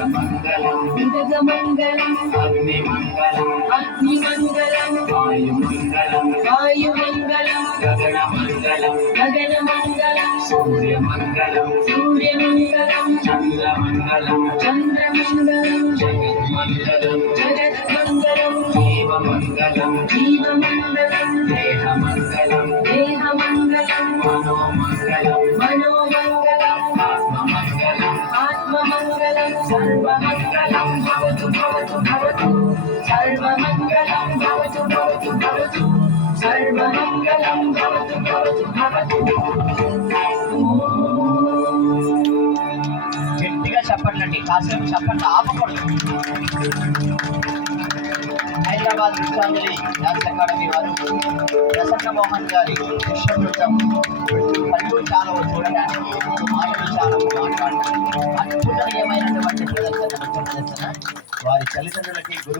उदगमङ्गलम् अग्निमङ्गलम् वायुमङ्गलम् गगनमङ्गलम् सूर्यमङ्गलम् चन्द्रमङ्गलम् जगन्मङ्गलम् जीवमङ्गलम् देहमङ्गलम् मनोमङ्गलम् आत्ममङ्गलम् सर्वमङ्गलं भवतु सर्वमङ्गलं भवतु सर्वमङ्गलं भवतु గట్టిగా చెప్పండి, కాసేపు చెప్పండి, ఆపకూడదు. హైదరాబాద్ విశ్వాంజలి డాన్స్ అకాడమీ వారు ప్రసన్న మోహన్ గారి శిష్యవృత్తం పళ్ళు చాలా చూడడానికి, మాటలు చాలా మాట్లాడడానికి అద్భుతనీయమైనటువంటి ప్రదర్శన వారి తల్లిదండ్రులకి గురువు